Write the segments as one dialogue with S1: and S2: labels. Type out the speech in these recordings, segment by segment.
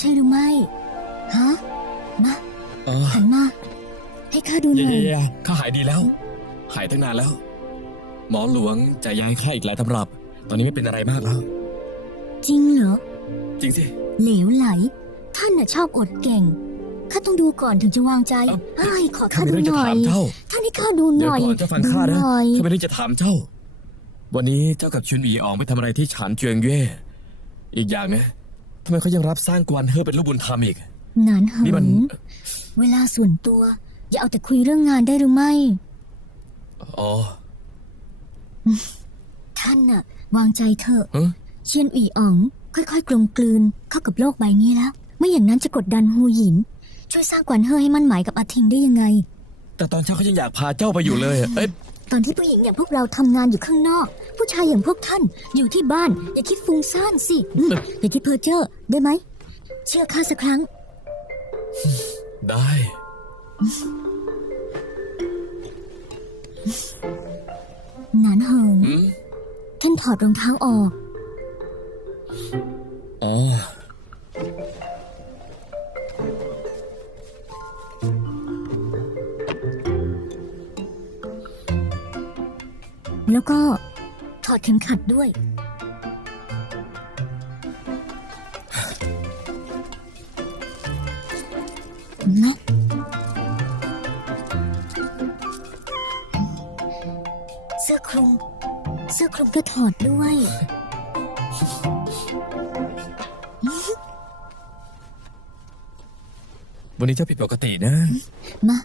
S1: ใช่หรือไม่ ฮะ มา
S2: เออ
S1: หันมา ให้ข้าดูห
S2: เย่
S1: น่อย
S2: เย่ข้าหายดีแล้ว หายตั้งนานแล้ว หมอหลวงจะย้ายข้าอีกหลายตำรับ ตอนนี้ไม่เป็นอะไรมากแล้ว
S1: จริงเหรอ
S2: จริงสิ
S1: เหลวไหล ท่านน่ะชอบอดเก่ง ข้าต้องดูก่อนถึงจะวางใจ
S2: เอ้า
S1: เอ้ยขอ
S2: ข้า
S1: ข้า
S2: ไม่
S1: ดู
S2: ได้จะ
S1: หน่อ
S2: ถาย มเจ้า
S1: ท่านให้ข้าดูห
S2: เดี๋ยว
S1: น่อย
S2: ก่อนเจะฟังข้านะ
S1: ดูหน่อย
S2: ข้าไม่ได้จะถามเจ้า วันนี้เจ้ากับชุนหวีอองไปทำอะไรที่ฉานเจียงเย่อีกอย่างนะทำไมเขายังรับสร้างกวนเฮอเป็นลูกบุญธรรมอีก
S1: นานเหิ
S2: นี่มัน
S1: งเวลาส่วนตัว อย่าเอาแต่คุยเรื่องงานได้หรือไม่
S2: อ๋อ
S1: ท่านน่ะ วางใจเถอะ
S2: ฮะ
S1: เชียนอีอ๋อง ค่อยๆ กลมกลืนเข้ากับโลกใบนี้แล้ว ไม่อย่างนั้นจะกดดันฮูหยิน ช่วยสร้างกวนเฮอให้มั่นหมายกับอาทิงได้ยังไง
S2: แต่ตอนเช้าเขายังอยากพาเจ้าไปอยู่เลยอะเอ้ย
S1: ตอนที่ผู้หญิงอย่างพวกเราทำงานอยู่ข้างนอก ผู้ชายอย่างพวกท่านอยู่ที่บ้าน อย่าคิดฟุ้งซ่านสิอืมอย่าคิดเพ้อเจ้อได้ไหม เชื่อข้าสักครั้ง
S2: ได้
S1: หนานเหิง
S2: อืม
S1: ท่านถอดรองเท้าออก
S2: อ๋อ
S1: แล้วก็ถอดเข็มขัดด้วยไหมเสื้อคลุม เสื้อคลุมก็ถอดด้วย
S2: วันนี้เจ้าผิดปกตินะ
S1: มา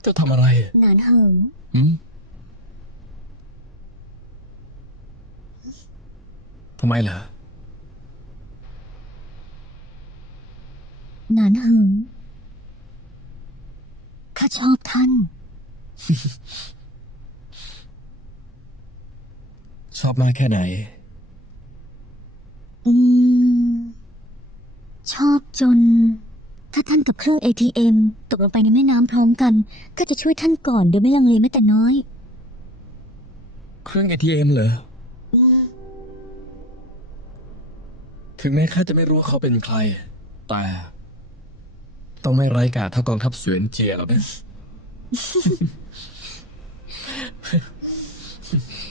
S2: เจ้าทำอะไร
S1: หนานเหิง
S2: หืมทำไมเหรอ
S1: หนานเหิงข้าชอบท่าน
S2: ชอบมากแค่ไหน
S1: อืม ชอบจนถ้า ท่านกับเครื่อง ATM ตกลงไปในแม่น้ำพร้อมกัน ก็จะช่วยท่านก่อนโดยไม่ลังเลแม้แต่น้อย
S2: เครื่อง ATM เหรอ ถึงแม้ข้าจะไม่รู้ว่าเขาเป็นใคร แต่ ต้องไม่ไร้กาจเท่ากองทัพเสวียนเจียหรอกนะ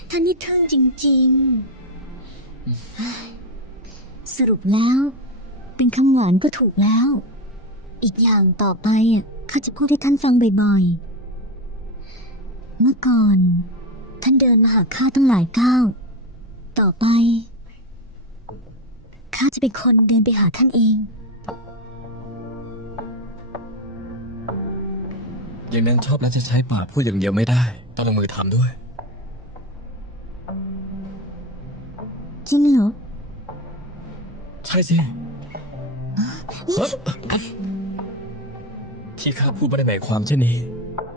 S1: ท่านนี่ทึ่งจริงๆ สรุปแล้ว เป็นคำหวานก็ถูกแล้ว อีกอย่างต่อไปอะข้าจะพูดให้ท่านฟังบ่อยๆ เมื่อก่อน ท่านเดินมาหาข้าตั้งหลายก้าวต่อไปข้าจะเป็นคนเดินไปหาท่านเอง
S2: อย่างนั้นชอบแล้วจะใช้ปากพูดอย่างเดียวไม่ได้ ต้องลงมือทำด้วย
S1: จริงเหรอ
S2: ใช่สิเฮ้ย ที่ข้าพูดไม่ได้หมายความเช่นนี้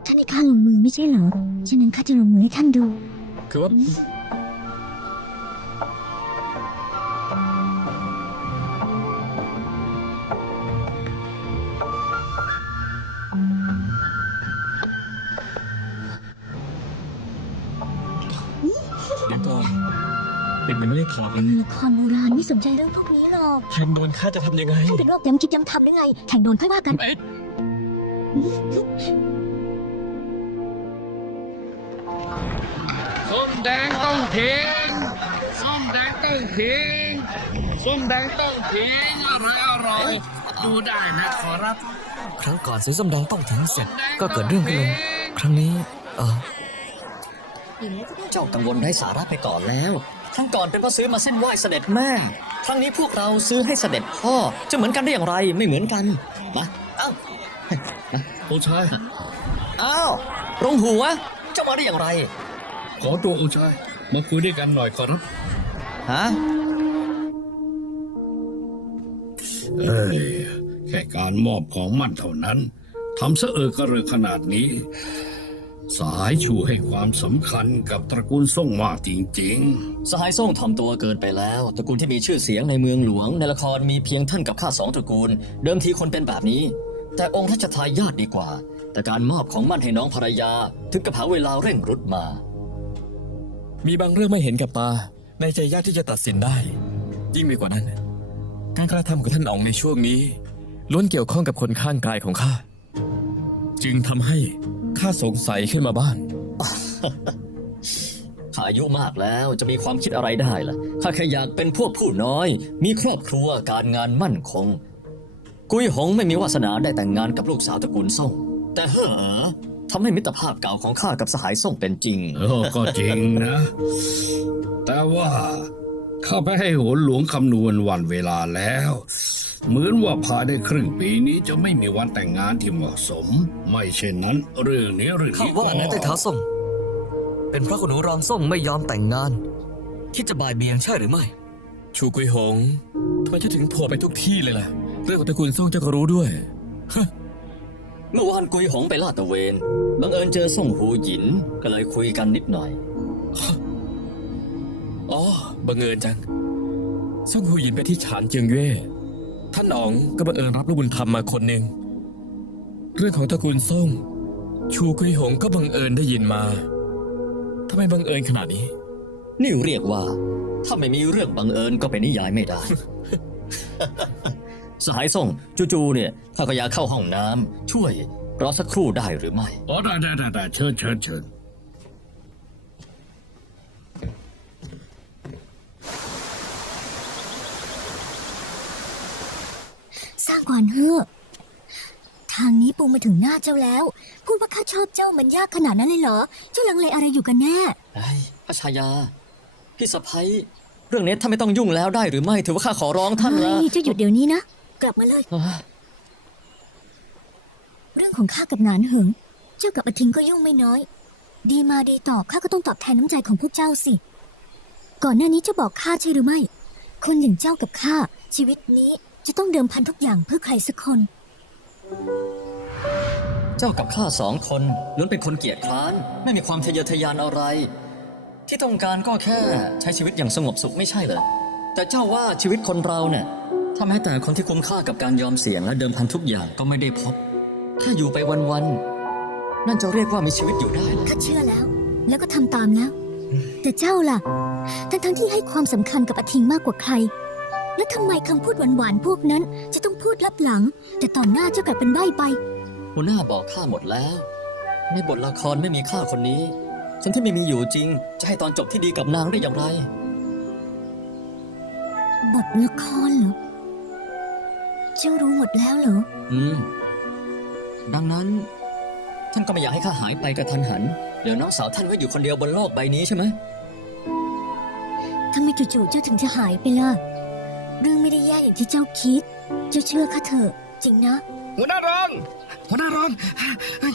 S1: ท่านให้ข้าลงมือไม่ใช่เหรอ ฉะนั้นข้าจะลงมือให้ท่านดู
S2: คือว่า เดี๋ยวก่อนเด็กมันไม่ได้ถอดมัน
S1: ละครโบราณไม่สนใจเรื่องพวกนี้หรอก
S2: แทนโดนข้าจะทำยังไง
S1: ท่านเป็นโรคย้ำคิดย้ำทำได้ไง แข่งโดนค่อยว่ากัน
S2: เอ๊ะ
S3: ส้มแดงต้องทิ้งส้มแดงต้องทิ้งส้มแดงต้องทิ้งอร่อยอร่อยดูได้นะขอรับ
S4: ครั้งก่อนซื้อส้มแดงต้องถึงเสร็จก็เกิดเรื่องขึ้นเลยครั้งนี้เออเจ้ากังวลไร้สาระไปก่อนแล้ว ครั้งก่อนเป็นเพราะซื้อมาเส้นไหว้เสด็จแม่ ครั้งนี้พวกเราซื้อให้เสด็จพ่อจะเหมือนกันได้อย่างไรไม่เหมือนกันมาเอ้า
S3: โอชาย
S4: อ้าวลงหัวเจ้ามาได้อย่างไร
S3: ขอตัวโอชาย มาคุยด้วยกันหน่อยขอรับ
S4: ฮะ
S3: เอ้ยแค่การมอบของมั่นเท่านั้นทำซะเออกระเริกขนาดนี้ สายชูให้ความสำคัญกับตระกูลส่งมากจริง
S4: สหายส่งทำตัวเกินไปแล้ว ตระกูลที่มีชื่อเสียงในเมืองหลวง ในละครมีเพียงท่านกับข้าสองตระกูล เดิมทีคนเป็นแบบนี้ แต่องค์รัชทายาทดีกว่า แต่การมอบของมั่นให้น้องภรรยา ถึงกับหาเวลาเร่งรุดมา
S2: มีบางเรื่องไม่เห็นกับตา ในใจยากที่จะตัดสินได้ ยิ่งไปกว่านั้น การกระทำของท่านอ๋องในช่วงนี้ ล้วนเกี่ยวข้องกับคนข้างกายของข้า จึงทำให้ข้าสงสัยขึ้นมาบ้าง
S4: ข้าอายุมากแล้วจะมีความคิดอะไรได้ล่ะ ข้าแค่อยากเป็นพวกผู้น้อย มีครอบครัวการงานมั่นคง กุยหงไม่มีวาสนาได้แต่งงานกับลูกสาวตระกูลส่ง แต่เฮ้อทำให้มิตรภาพเก่าของข้ากับสหายส่งเป็นจริง
S3: ๆเออก็จริงนะ แต่ว่าข้าไปให้โหนหลวงคำนวณวันเวลาแล้ว เหมือนว่าภายในครึ่งปีนี้จะไม่มีวันแต่งงานที่เหมาะสม ไม่เช่นนั้น เรื่องนี้เรื่อง
S5: ข้า
S3: นี้
S5: ว่านะแต่ท้าส่ง เป็นเพราะคุณหนูรองส่งไม่ยอมแต่งงาน คิดจะบ่ายเบียงใช่หรือไม่
S2: ชูกุยหงทำไมเจ้าถึงโผล่ไปทุกที่เลยล่ะ เรื่องของตระกูลซ่งเจ้าก็รู้ด้วย
S4: เมื่อวานกุยหงไปลาดตระเวน บังเอิญเจอส่งหูหยินก็เลยคุยกันนิดหน่อย
S2: อ๋อบังเอิญจังซ่งหูหยินไปที่ฉานเจียงเย่ท่านอ๋องก็บังเอิญรับลูกบุญธรรมมาคนหนึ่งเรื่องของตระกูลซ่ง ชูกุยหงก็บังเอิญได้ยินมาทำไมบังเอิญขนาดนี้
S4: นี่เรียกว่า ถ้าไม่มีเรื่องบังเอิญก็เป็นนิยายไม่ได้ สหายส่งจู่ๆเนี่ยข้าก็อยากเข้าห้องน้ำช่วยรอสักครู่ได้หรือไม่
S3: อ๋อได้ได้ได้ได้เชิญเชิญเชิญ
S1: สร้างกวานเฮ้อทางนี้ปูมาถึงหน้าเจ้าแล้ว พูดว่าข้าชอบเจ้ามันยากขนาดนั้นเลยเหรอ เจ้าลังเลอะไรอยู่กันแน่
S4: ไอ้ยพระชายา พี่สะพ้ยเรื่องนี้ท่านไม่ต้องยุ่งแล้วได้หรือไม่ ถือว่าข้าขอร้องท่านละ
S1: เฮ้ยเจ้าหยุดเดี๋ยวนี้นะ กลับมาเลย
S4: อ่า
S1: เรื่องของข้ากับหนานเหิง เจ้ากับอาทิงก็ยุ่งไม่น้อย ดีมาดีตอบข้าก็ต้องตอบแทนน้ำใจของพวกเจ้าสิ ก่อนหน้านี้เจ้าบอกข้าใช่หรือไม่ คนอย่างเจ้ากับข้าชีวิตนี้จะต้องเดิมพันทุกอย่างเพื่อใครสักคน
S4: เจ้ากับข้าสองคนล้วนเป็นคนเกียจคร้าน ไม่มีความทะเยอทะยานอะไร ที่ต้องการก็แค่ใช้ชีวิตอย่างสงบสุขไม่ใช่เหรอแต่เจ้าว่าชีวิตคนเราเนี่ย ถ้าแม้แต่คนที่คุ้มค่ากับการยอมเสี่ยงและเดิมพันทุกอย่างก็ไม่ได้พบถ้าอยู่ไปวันๆ นั่นจะเรียกว่ามีชีวิตอยู่ได้เหรอ
S1: ข้าเชื่อแล้ว แล้วก็ทำตามแล้ว แต่เจ้าล่ะ ทั้งทั้งๆที่ให้ความสำคัญกับอาทิงมากกว่าใคร แล้วทำไมคำพูดหวานๆพวกนั้น จะต้องพูดลับหลัง แต่ตอนหน้าเจ้ากลับเป็นใบ้ไป
S4: หัวหน้าบอกข้าหมดแล้ว ในบทละครไม่มีข้าคนนี้คนที่ไม่มีอยู่จริง จะให้ตอนจบที่ดีกับนางได้อย่างไร
S1: บทละครเหรอ เจ้ารู้หมดแล้วเหรอ
S4: อืม ดังนั้น ท่านก็ไม่อยากให้ข้าหายไปกระทันหันเดี๋ยวน้องสาวท่านไว้อยู่คนเดียวบนโลกใบนี้ใช่ไหม
S1: ทำไมจู่ๆเจ้าถึงจะหายไปล่ะ เรื่องไม่ได้แย่อย่างที่เจ้าคิด เจ้าเชื่อข้าเถอะ จริงนะ
S3: หัวหน้ารองหัวหน้ารอง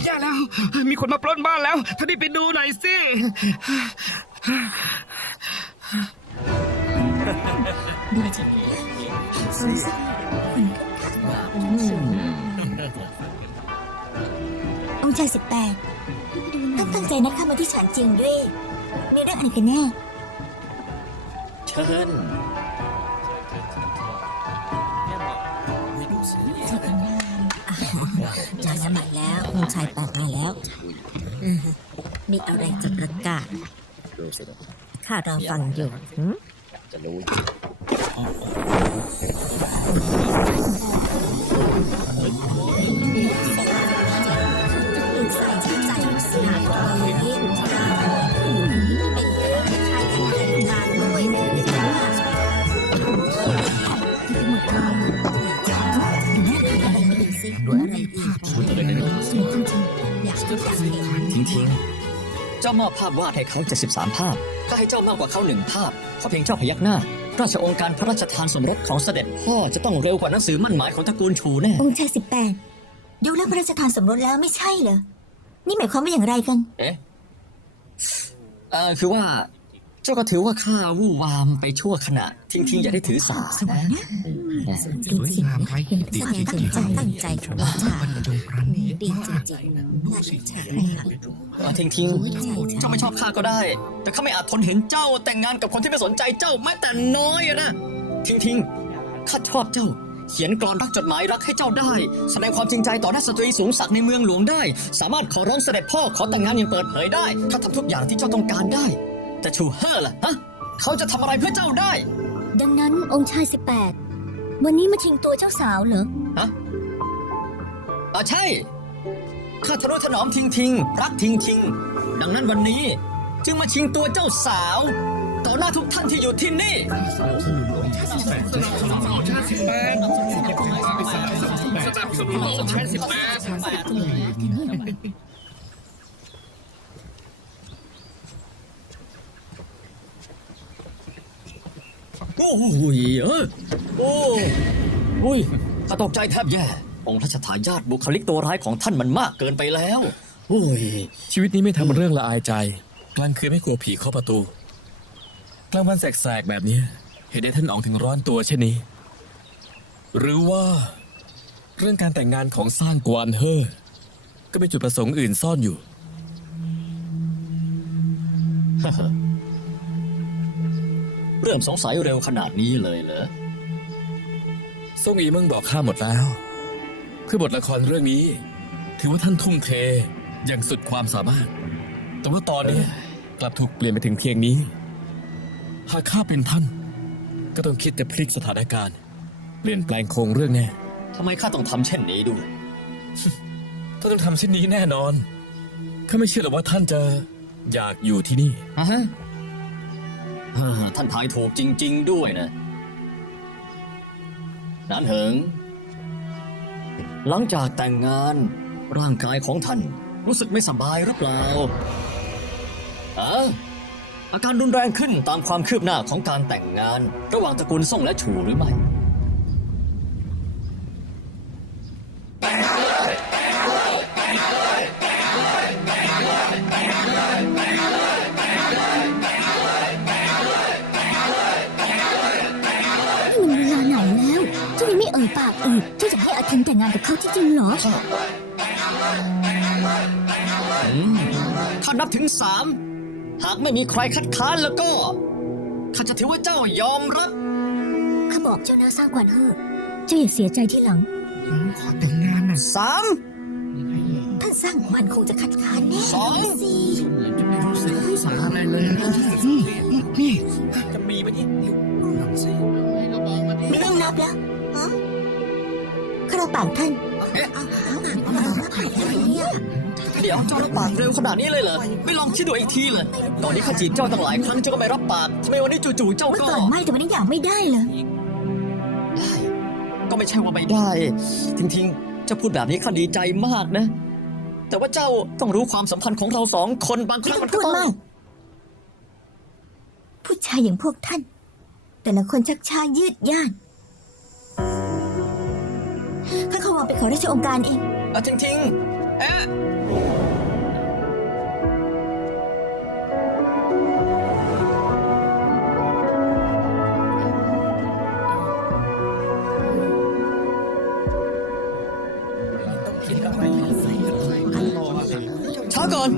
S3: แย่แล้ว มีคนมาปล้นบ้านแล้วท่านรีบไปดูหน่อยสิ
S1: ดีจังสงสาร องค์ชายสิบแปดต้องตั้งใจนัดข้ามาที่ฉานเจียงด้วยมีเรื่องอะไรกันแน่
S4: เชิญ
S6: ชายสมัยแล้วองค์ชายแปดมาแล้วอือฮึมีอะไรจะประกาศ
S4: ดูสิ
S6: ข้ารอฟังอยู่หืม
S4: จะรู้
S6: จิ้งทิ้ง
S1: เจ้า
S4: มอบภาพวาดให้เขา73 ภาพ ก็ให้เจ้ามากกว่าเขาหนึ่งภาพ เพราะเพียงเจ้าพยักหน้า ราชองค์การพระราชทานสมรสของเสด็จพ่อจะต้องเร็วกว่าหนังสือมั่นหมายของตระกูลชูแน่
S1: องค์ชายสิบแปดยกเลิกพระราชทานสมรสแล้วไม่ใช่เหรอ นี่หมายความว่าอย่างไรกัน
S4: เอ๊ะเออคือว่า เจ้าก็ถือว่าข้าวู่วามไปชั่วขณะ ทิ้งทิ้งอย่าได้ถือสานะ
S6: จริงจริงตั้งใจตั้งใจของชาดีจริงๆน่าอิจฉาเลยล่ะ
S4: เอาทิ้งทิ้งเจ้าไม่ชอบข้าก็ได้ แต่ข้าไม่อาจทนเห็นเจ้าแต่งงานกับคนที่ไม่สนใจเจ้าแม้แต่น้อยนะทิ้งทิ้งข้าชอบเจ้าเขียนกลอนรักจดหมายรักให้เจ้าได้ แสดงความจริงใจต่อหน้าสตรีสูงศักดิ์ในเมืองหลวงได้ สามารถขอร้องเสด็จพ่อขอแต่งงานอย่างเปิดเผยได้ข้าทำทุกอย่างที่เจ้าต้องการได้ แต่ชูเฮอร์ล่ะฮะเขาจะทำอะไรเพื่อเจ้าได้
S1: ดังนั้นองค์ชาย 18 วันนี้มาชิงตัวเจ้าสาวเหรอ
S4: ฮะอ่าใช่ ข้าทะนุถนอมทิ้งทิ้งรักทิ้งทิ้งดังนั้นวันนี้ จึงมาชิงตัวเจ้าสาว ต่อหน้าทุกท่านที่อยู่ที่นี่โอ้ย เออโอ้อุ้ยข้าตกใจแทบแย่ องค์พระชทายาทบุคลิกตัวร้ายของท่านมันมากเกินไปแล้วโอ้ย
S2: ชีวิตนี้ไม่ทำเรื่องละอายใจ กลางคืนไม่กลัวผีเข้าประตู กลางวันแสกๆแบบนี้ เหตุใดท่านอ๋องถึงร้อนตัวเช่นนี้ หรือว่า เรื่องการแต่งงานของสร้างกวานเฮอก็เป็นจุดประสงค์อื่นซ่อนอยู่
S4: เริ่มสงสัยเร็วขนาดนี้เลยเหรอ
S2: ซ่งอีเมึงบอกข้าหมดแล้ว คือบทละครเรื่องนี้ ถือว่าท่านทุ่มเทอย่างสุดความสามารถ แต่ว่าตอนนี้กลับถูกเปลี่ยนไปถึงเพียงนี้ หากข้าเป็นท่าน ก็ต้องคิดจะพลิกสถานการณ์ เปลี่ยนแปลงโครงเรื่องแน่
S4: ทำไมข้าต้องทำเช่นนี้ด้วย
S2: ท่านต้องทำเช่นนี้แน่นอนข้าไม่เชื่อหรอกว่าท่านจะอยากอยู่ที่นี่
S4: ฮะเฮ้อ ท่านทายถูกจริง ๆ ด้วยนะนั้นเหิง หลังจากแต่งงานร่างกายของท่านรู้สึกไม่สบายหรือเปล่าอะอาการรุนแรงขึ้นตามความคืบหน้าของการแต่งงาน ระหว่างตระกูลส่งและฉูหรือไม่
S1: ม่เอ่ยปากอีกเจ้าจะให้อาทินแต่งงานกับเขาที่จริงเหรอ
S4: อืมถ้านับถึงสามหากไม่มีใครคัดค้านแล้วก็ข้าจะถือว่าเจ้ายอมรับ
S1: ข้าบอกเจ้านะสร้างกวนเฮอเจ้าอย่าเสียใจที่หลัง
S4: สาม
S6: ท่านสร้างวันคงจะคัดค้านแน่
S4: สอง
S6: สิ
S2: จะมีปะเนี่ย
S6: ไม่ต้องนับแล้วฮะข้ารับปากท่าน
S4: เอ๊ะ
S6: เอาเอาเอารับปากท่านเนี่ย
S4: เดี๋ยวเจ้ารับปากเร็วขนาดนี้เลยเหรอ ไม่ลองคิดดูอีกทีเลย ตอนนี้ข้าจีบเจ้าตั้งหลายครั้งเจ้าก็ไม่รับปากทำไมวันนี้จู่ๆเจ้า
S6: เมื่อ
S4: ก็
S6: ก่อนไม่แต่วันนี้อยากไม่ได้เหรอ
S4: ได้ก็ไม่ใช่ว่าไม่ได้ทิ้งๆเจ้าพูดแบบนี้ข้าดีใจมากนะ แต่ว่าเจ้าต้องรู้ความสัมพันธ์ของเราสองคนบางค
S6: ไม่
S4: รั้ง
S6: ต้อ
S4: มันก็ต้อง
S6: งพูดมากผู้ชายอย่างพวกท่าน แต่ละคนชักช้ายืดย่าน ข้าขอวางไปขอราชองค์การเอง
S4: อะทิ้งๆเอ๊ะช้าก่อน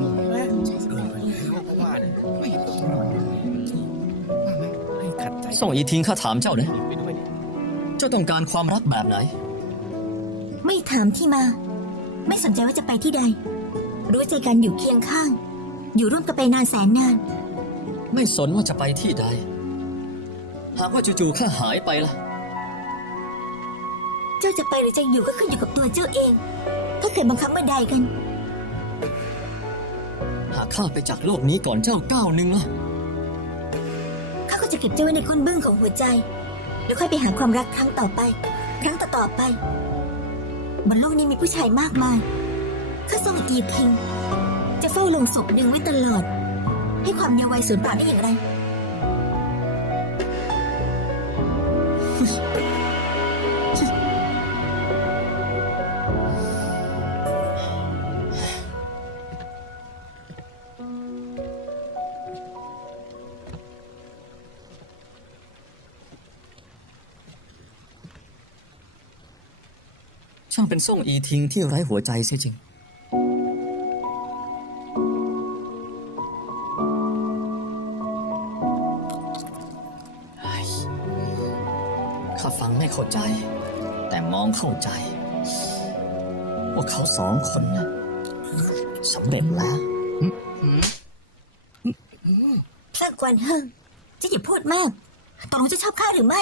S4: ส่งอีทิ้งข้าถามเจ้านะเจ้าต้องการความรักแบบไหน
S6: ไม่ถามที่มา ไม่สนใจว่าจะไปที่ใด รู้ใจกันอยู่เคียงข้าง อยู่ร่วมกันไปนานแสนนาน
S4: ไม่สนว่าจะไปที่ใด หากว่าจู่ๆข้าหายไปล่ะ
S6: เจ้าจะไปหรือจะอยู่ก็ขึ้นอยู่กับตัวเจ้าเองถ้าเกิดบังคับเมื่อใดกัน
S4: หากข้าไปจากโลกนี้ก่อนเจ้าก้าวหนึ่งล่ะ
S6: ข้าก็จะเก็บเจ้าไว้ในก้นบึ้งของหัวใจ แล้วค่อยไปหาความรักครั้งต่อไป ครั้งต่อๆไป บนโลกนี้มีผู้ชายมากมายข้าทรงอีพิง จะเฝ้าลงศพดึงไว้ตลอด ให้ความเยาว์วัยสูญเปล่าได้อย่างไร
S4: เป็นส่งอีทิงที่ไร้หัวใจเสียจริงเฮ้ยข้าฟังไม่เข้าใจ แต่มองเข้าใจว่าเขาสองคนนะสำเร็จแล้ว
S6: สร้างกวนเฮิงเจะอย่าพูดมากตกลงจะชอบข้าหรือไม่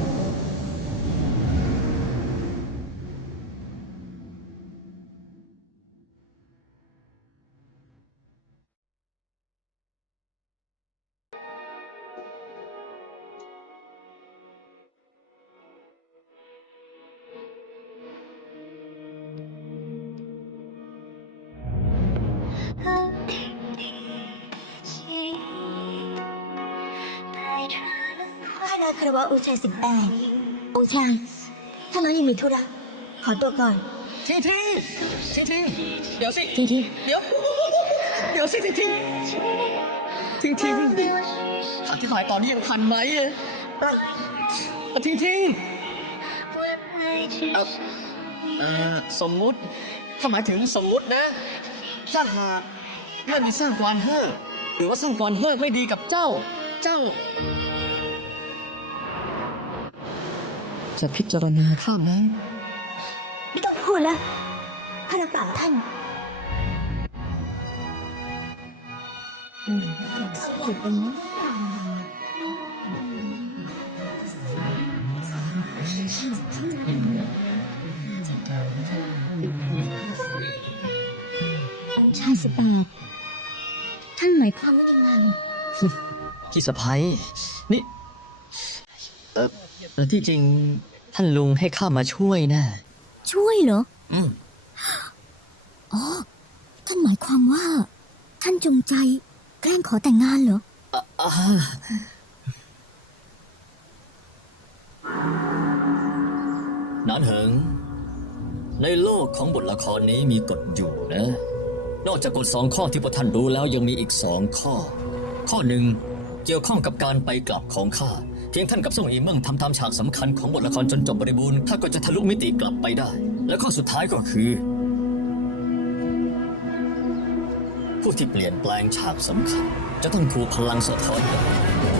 S6: คารวะอูชายสิบแปดอูชายถ้าน้องยังมีธุระขอตัวก่อน
S5: ทีทีทีทีเดี๋ยวสิ
S1: ทีที
S5: เดี๋ยว เดี๋ยวสิทีทีทีทีอธิบายตอนนี้ยังทันไหมอะอะทีทีเอ่อเอ่อสมมุติถ้าหมายถึงสมมุตินะถ้าหากไม่มีสร้างกวานเฮ่อหรือว่าสร้างกวานเฮ่อไม่ดีกับเจ้า เจ้า จะพิจารณาข้ามไหม
S6: ไม่ต้องพูดแล้วข้ารับปากท่าน
S1: ชายสิบแปดท่านหมายความว่ายังไง
S4: พี่สะพ้ยนี่ เออเออที่จริง ท่านลุงให้ข้ามาช่วยนะ
S1: ช่วยเหรอ
S4: อืม
S1: อ๋อ ท่านหมายความว่า ท่านจงใจ แกล้งขอแต่งงานเหรอ
S4: อ่านันเหิง ในโลกของบทละครนี้มีกฎอยู่นะ นอกจากกฎสองข้อที่พวกท่านรู้แล้วยังมีอีกสองข้อ ข้อหนึ่งเกี่ยวข้องกับการไปกลับของข้า เพียงท่านกับส่งอีเมิงทำตามฉากสำคัญของบทละครจนจบบริบูรณ์ข้าก็จะทะลุมิติกลับไปได้ และข้อสุดท้ายก็คือ ผู้ที่เปลี่ยนแปลงฉากสำคัญ จะต้องถูกพลังสะท้อนกลับ